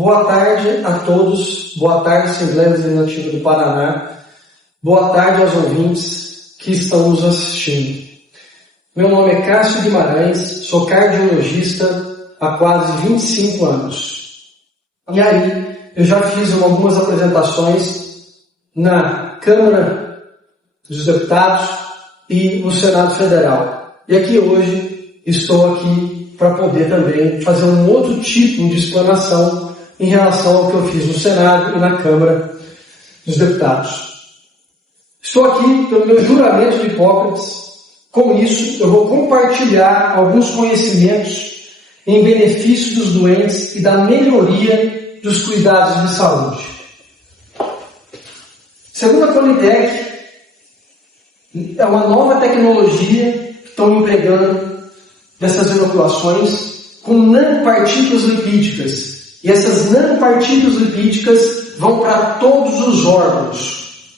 Boa tarde a todos, boa tarde, Assembleia Legislativa do Paraná, boa tarde aos ouvintes que estão nos assistindo. Meu nome é Cássio Guimarães, sou cardiologista há quase 25 anos. E aí, eu já fiz algumas apresentações na Câmara dos Deputados e no Senado Federal. E aqui hoje estou aqui para poder também fazer um outro tipo de explanação em relação ao que eu fiz no Senado e na Câmara dos Deputados. Estou aqui pelo meu juramento de Hipócrates. Com isso, eu vou compartilhar alguns conhecimentos em benefício dos doentes e da melhoria dos cuidados de saúde. Segundo a Politec, é uma nova tecnologia que estão empregando dessas inoculações com nanopartículas lipídicas. E essas nanopartículas lipídicas vão para todos os órgãos.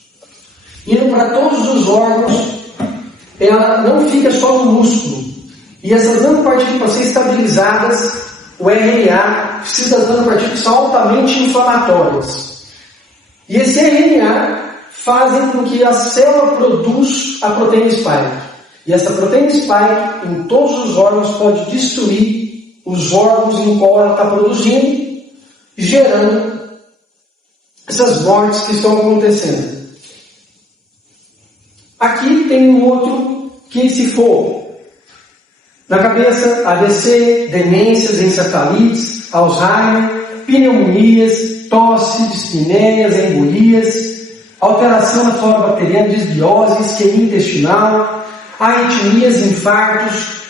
Indo para todos os órgãos, ela não fica só no músculo. E essas nanopartículas, para serem estabilizadas, o RNA precisa das nanopartículas que são altamente inflamatórias. E esse RNA faz com que a célula produza a proteína spike. E essa proteína spike, em todos os órgãos, pode destruir os órgãos em qual ela está produzindo, gerando essas mortes que estão acontecendo. Aqui tem um outro que, se for na cabeça, AVC, demências, encefalites, Alzheimer, pneumonias, tosse, dispneias, embolias, alteração na flora bacteriana, disbiose, isquemia intestinal, arritmias, infartos,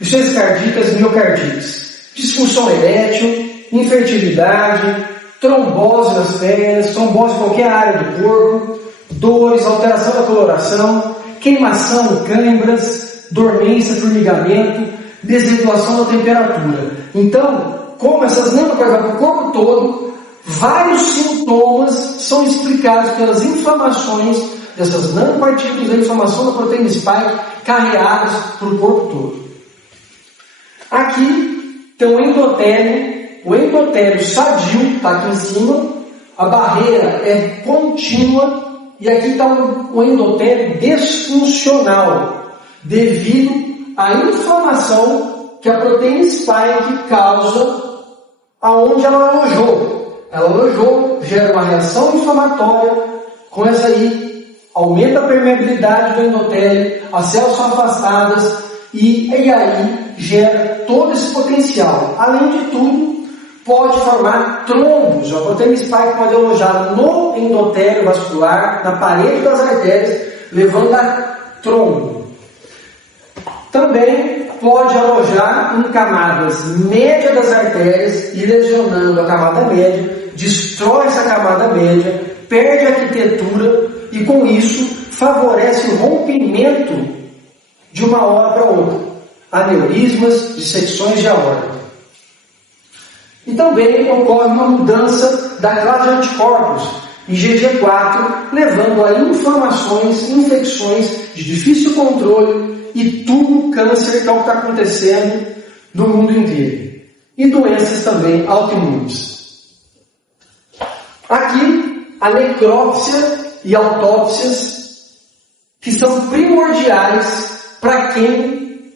insuficiências cardíacas, miocardites, disfunção erétil, infertilidade, trombose nas pernas, trombose em qualquer área do corpo, dores, alteração da coloração, queimação, câimbras, dormência, formigamento, desregulação da temperatura. Então, como essas nanopartículas vão para o corpo todo, vários sintomas são explicados pelas inflamações dessas nanopartículas, da inflamação da proteína spike carreadas para o corpo todo. Aqui tem o endotélio. O endotélio sadio está aqui em cima, a barreira é contínua e aqui está o endotélio disfuncional, devido à inflamação que a proteína spike causa aonde ela alojou. Ela alojou, gera uma reação inflamatória, com essa aí aumenta a permeabilidade do endotélio, as células são afastadas e aí gera todo esse potencial. Além de tudo, pode formar trombos. A proteína spike pode alojar no endotélio vascular, na parede das artérias, levando a trombo. Também pode alojar em camadas médias das artérias e lesionando a camada média, destrói essa camada média, perde a arquitetura e com isso favorece o rompimento de uma hora para outra, aneurismas, dissecções de aorta. E também ocorre uma mudança da classe de anticorpos, IgG4, levando a inflamações, infecções de difícil controle e tudo câncer, que é o que está acontecendo no mundo inteiro. E doenças também autoimunes. Aqui, a necrópsia e autópsias, que são primordiais para quem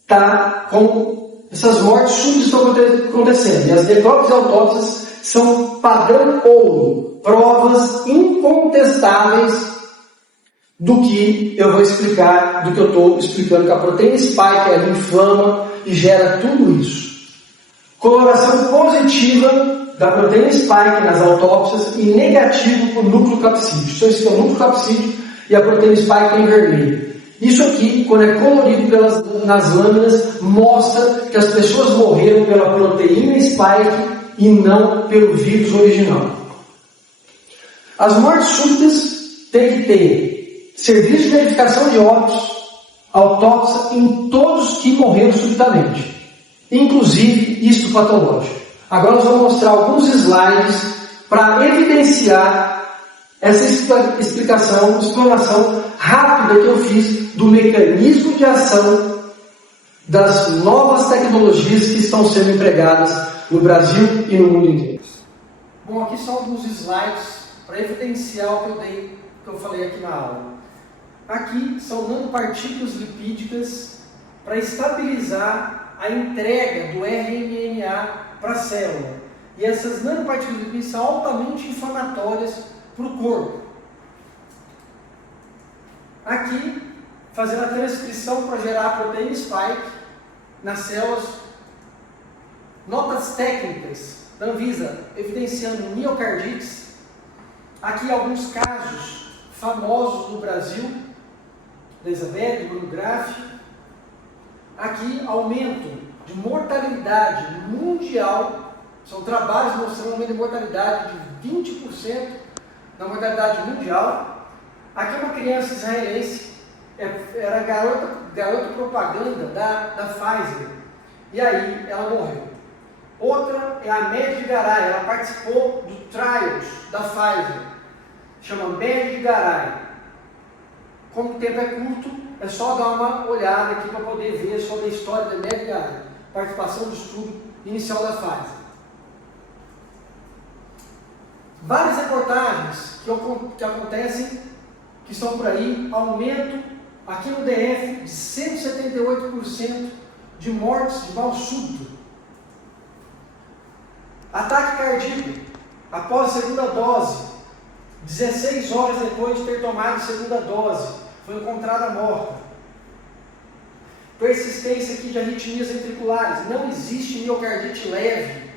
está com essas mortes súbitas estão acontecendo. E as necrópsias e autópsias são padrão ouro, provas incontestáveis do que eu vou explicar, do que eu estou explicando, que a proteína spike ela inflama e gera tudo isso. Coloração positiva da proteína spike nas autópsias e negativo para o núcleo capsídeo. Então, esse é o núcleo capsídeo e a proteína spike em vermelho. Isso aqui, quando é colorido nas lâminas, mostra que as pessoas morreram pela proteína spike e não pelo vírus original. As mortes súbitas têm que ter serviço de verificação de óbitos, autópsia em todos que morreram subitamente, inclusive histopatológico. Agora nós vamos mostrar alguns slides para evidenciar essa explanação rápida que eu fiz do mecanismo de ação das novas tecnologias que estão sendo empregadas no Brasil e no mundo inteiro. Bom, aqui são alguns slides para evidenciar o que eu falei aqui na aula. Aqui são nanopartículas lipídicas para estabilizar a entrega do RNA para a célula. E essas nanopartículas lipídicas são altamente inflamatórias para o corpo. Aqui, fazendo a transcrição para gerar a proteína spike nas células. Notas técnicas da Anvisa evidenciando miocardites. Aqui alguns casos famosos do Brasil, da Elizabeth, Bruno Graff. Aqui aumento de mortalidade mundial, são trabalhos mostrando aumento de mortalidade de 20% na mortalidade mundial. Aqui é uma criança israelense, era garota propaganda da Pfizer, e aí ela morreu. Outra é a Mehdi Garay, ela participou do trials da Pfizer, chama Mehdi Garay. Como o tempo é curto, é só dar uma olhada aqui para poder ver sobre a história da Mehdi Garay, participação do estudo inicial da Pfizer. Várias reportagens que acontecem, que estão por aí, aumento aqui no DF de 178% de mortes de mal súbito. Ataque cardíaco após a segunda dose, 16 horas depois de ter tomado a segunda dose, foi encontrada morta. Persistência aqui de arritmias ventriculares, não existe miocardite leve.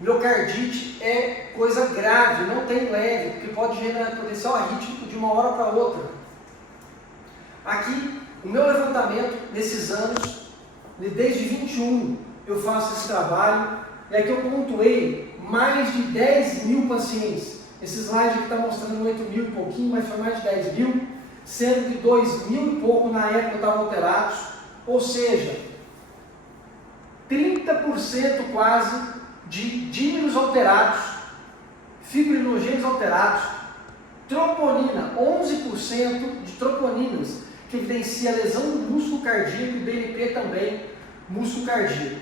Miocardite é coisa grave, não tem leve, porque pode gerar potencial arrítmico de uma hora para outra. Aqui, o meu levantamento nesses anos, desde 21 eu faço esse trabalho, e aqui eu pontuei mais de 10 mil pacientes. Esse slide aqui está mostrando 8 mil e pouquinho, mas foi mais de 10 mil, sendo que 2 mil e pouco na época estavam alterados, ou seja, 30% quase de dímeros alterados, fibrinogênios alterados, troponina, 11% de troponinas, que evidencia lesão do músculo cardíaco e BNP também, músculo cardíaco.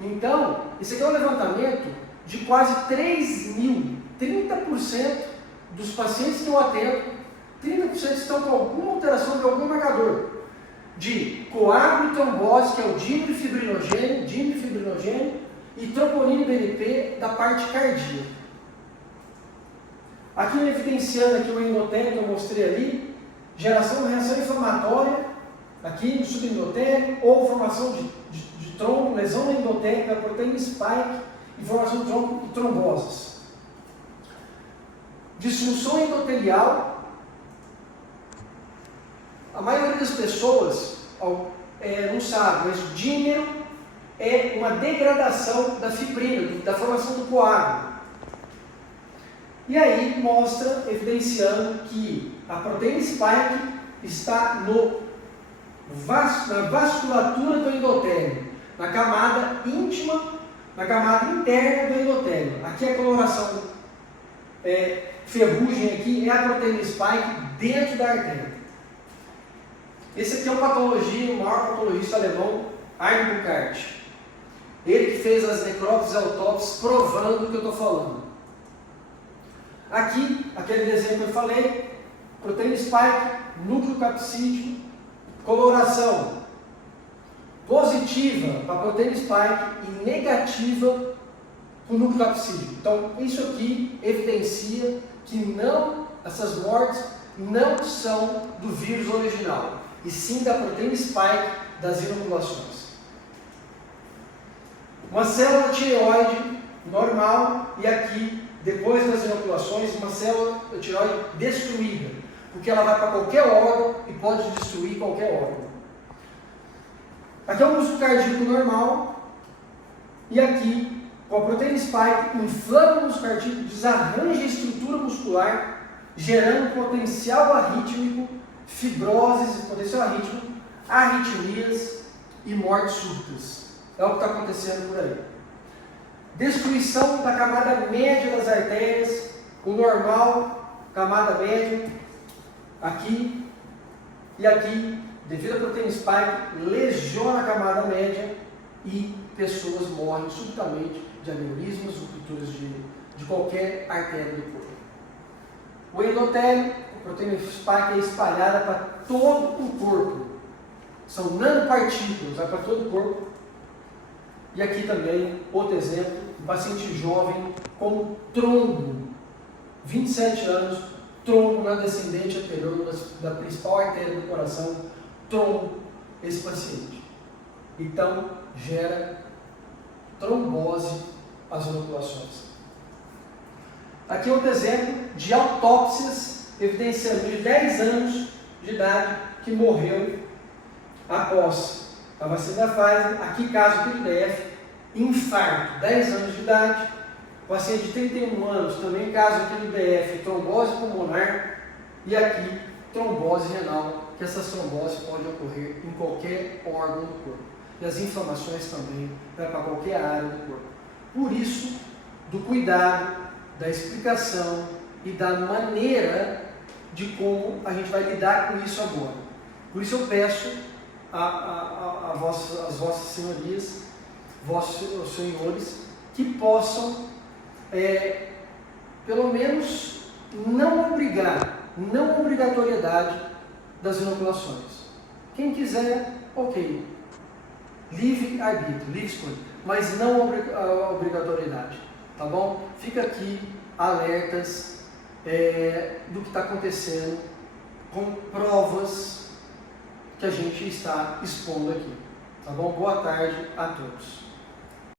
Então, esse aqui é um levantamento de quase 3 mil, 30% dos pacientes que eu atendo, 30% estão com alguma alteração de algum marcador de coágulo e trombose, que é o dímero fibrinogênio, e troponina e BNP da parte cardíaca. Aqui evidenciando aqui o endotélio que eu mostrei ali, geração de reação inflamatória, aqui no subendotélio, ou formação de trombo, lesão do endotélio da proteína spike, e formação de trombo e tromboses. Disfunção endotelial. A maioria das pessoas não sabe, mas o dímero é uma degradação da fibrina, da formação do coágulo. E aí mostra, evidenciando que a proteína spike está na vasculatura do endotélio, na camada íntima, na camada interna do endotélio. Aqui a coloração ferrugem aqui é a proteína spike dentro da artéria. Esse aqui é o maior patologista alemão, Arno Burkhardt. Ele que fez as necrópsias e autópsias provando o que eu estou falando. Aqui, aquele desenho que eu falei, proteína spike, núcleo capsídico, coloração positiva para a proteína spike e negativa para o núcleo capsídico. Então, isso aqui evidencia que essas mortes não são do vírus original, e sim da proteína spike das inoculações. Uma célula tireoide normal, e aqui, depois das inoculações, uma célula tireoide destruída, porque ela vai para qualquer órgão e pode destruir qualquer órgão. Aqui é o músculo cardíaco normal, e aqui, com a proteína spike, inflama o músculo cardíaco, desarranja a estrutura muscular, gerando potencial arrítmico, fibroses, potencial arrítmico, arritmias e mortes súbitas. É o que está acontecendo por aí. Destruição da camada média das artérias, o normal, camada média, aqui e aqui, devido à proteína spike, lesiona a camada média e pessoas morrem subitamente de aneurismas, rupturas de qualquer artéria do corpo. O endotélio, a proteína spike é espalhada para todo o corpo. São nanopartículas, vai para todo o corpo. E aqui também, outro exemplo, um paciente jovem com trombo, 27 anos, trombo na descendente anterior da principal artéria do coração, trombo, esse paciente. Então, gera trombose as inoculações. Aqui é outro exemplo de autópsias evidenciando de 10 anos de idade que morreu após a vacina da Pfizer. Aqui caso do IDF, infarto, 10 anos de idade. Paciente de 31 anos, também caso aqui do IDF, trombose pulmonar. E aqui, trombose renal, que essas tromboses podem ocorrer em qualquer órgão do corpo. E as inflamações também vai para qualquer área do corpo. Por isso, do cuidado, da explicação e da maneira de como a gente vai lidar com isso agora. Por isso eu peço às vossas senhorias, vossos senhores, que possam, pelo menos, não obrigatoriedade das inoculações. Quem quiser, ok. Livre arbítrio, livre escolha, mas não obrigatoriedade, tá bom? Fica aqui alertas do que está acontecendo com provas que a gente está expondo aqui, tá bom? Boa tarde a todos.